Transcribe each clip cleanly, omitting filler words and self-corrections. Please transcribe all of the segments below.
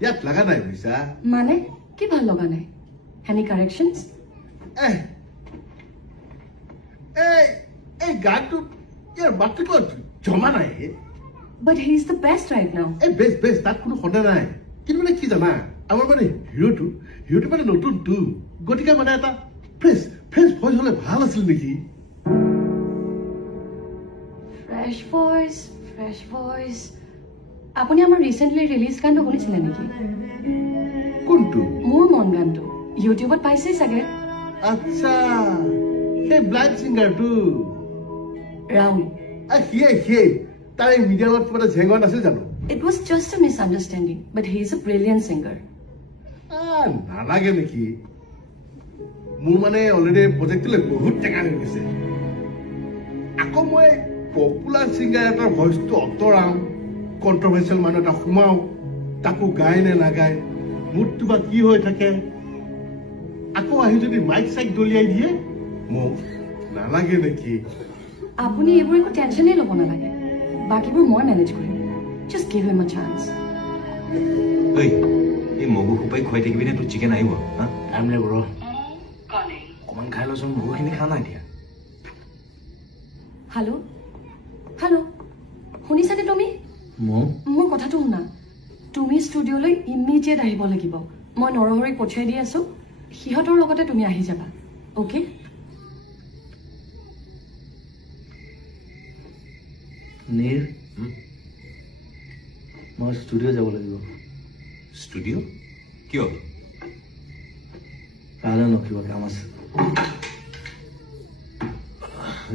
ইয়াত লাগা নাই বুইছা মানে কি ভাল লগা নাই এনি কাৰেকশনছ এই গানটো ইয়াৰ মাতটো ক'ত জমা নাই but he is the best right now best তাত কোনো সন্দেহ নাই কিন্তু মানে কি জানা আমাৰ মানে হিৰোটো মানে নতুনটো গতিকে মানে এটা ফ্ৰেছ ভইচ হ'লে ভাল আছিল নেকি ফ্ৰেছ ভইচ আপুনি আমাৰ ৰিসেন্টলি ৰিলিজ গানটো শুনিছিলে নেকি কোনটো মোৰ মন গানটো ইউটিউবত পাইছেই চাগে আচ্ছা সেই ব্লাইণ্ড ছিংগাৰটো ৰাহুল সিয়ে তাৰ এই মিডিয়াৰ লগত কিবা এটা ঝেঙত আছিল জানো It was just a misunderstanding, but he is a brilliant singer. নালাগে নেকি মোৰ মানে অলৰেডি প্ৰজেক্টলৈ বহুত টেকা হৈ গৈছে আকৌ মই পপুলাৰ ছিংগাৰ এটাৰ ভইচটো অঁতৰাও কণ্ট্ৰভাৰ্চিয়েল মানুহ এটা সোমাও তাকো গায় নে নাগায় মুডটো বা কি হৈ থাকে আকৌ আহি যদি মাইক চাইক দলিয়াই দিয়ে মোক নালাগে নেকি আপুনি এইবোৰ একো টেনশ্যনেই ল'ব নালাগে বাকীবোৰ মই মেনেজ কৰিম Just give him a chance. Hey, এই মগু খুপাই খুৱাই থাকিবি নে তোৰ চিকেন আহিব হা টাইম লাগিব ৰ অকণমান খাই লচোন মগুখিনি খা নাই এতিয়া হেল্ল' শুনিছানে তুমি মোক মোৰ কথাটো শুনা তুমি ষ্টুডিঅ'লৈ ইমিডিয়েট আহিব লাগিব মই নৰহৰিক পঠিয়াই দি আছো সিহঁতৰ লগতে তুমি আহি যাবা অ'কে নীৰ মই ষ্টুডিঅ' যাব লাগিব ষ্টুডিঅ' কিয় কাইলৈ নকিবা কাম আছে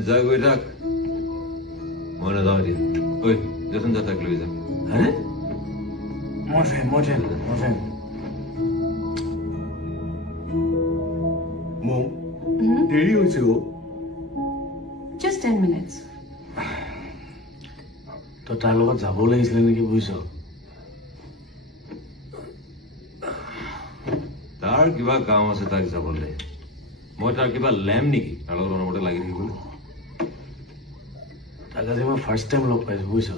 যা গৈ থাক মই নাযাওঁ এতিয়া ঐ দেচোন যা তাক লৈ যা হে মই ফেন মোক দেৰি হৈছে অ' জাষ্ট 10 minutes তই তাৰ লগত যাব লাগিছিলে নেকি বুজিছ তাৰ কিবা কাম আছে তাক যাবলৈ মই তাৰ কিবা লেম নেকি তাৰ লগত অনবৰতে লাগি থাকিবলৈ তাক আজি মই ফাৰ্ষ্ট টাইম লগ পাইছোঁ বুজিছ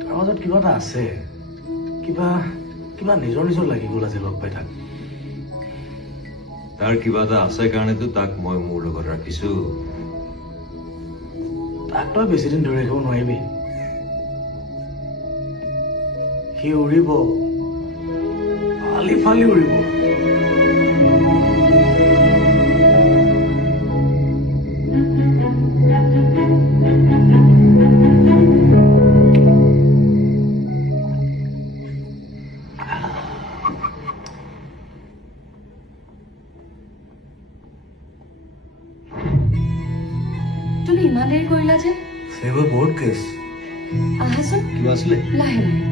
তাৰ মাজত কিবা এটা আছে কিবা নিজৰ লাগি গ'ল আজি লগ পাই তাক তাৰ কিবা এটা আছে কাৰণেতো তাক মই মোৰ লগত ৰাখিছোঁ তাক তই বেছিদিন ধৰি ৰাখিব নোৱাৰিবি সি উৰিব ফালি উৰিব তুমি ইমান দেৰি কৰিলা যে সেইবোৰ বহুত কেছ আহাচোন কিবা আছিলে লাহে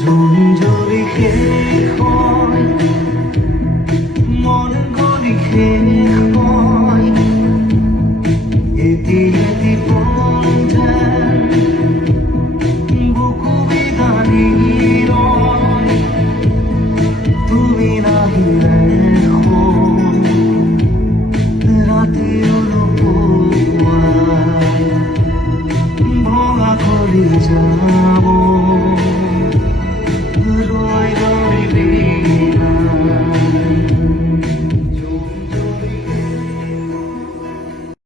ঝঞ্ঝলি শেষ হয় মন গলি শেষ হয় এটি পঞ্চান বুকু বিদানি রয় তুমি নাহিলে রাতে অনুপুয়ায় ভঙা কলি যায়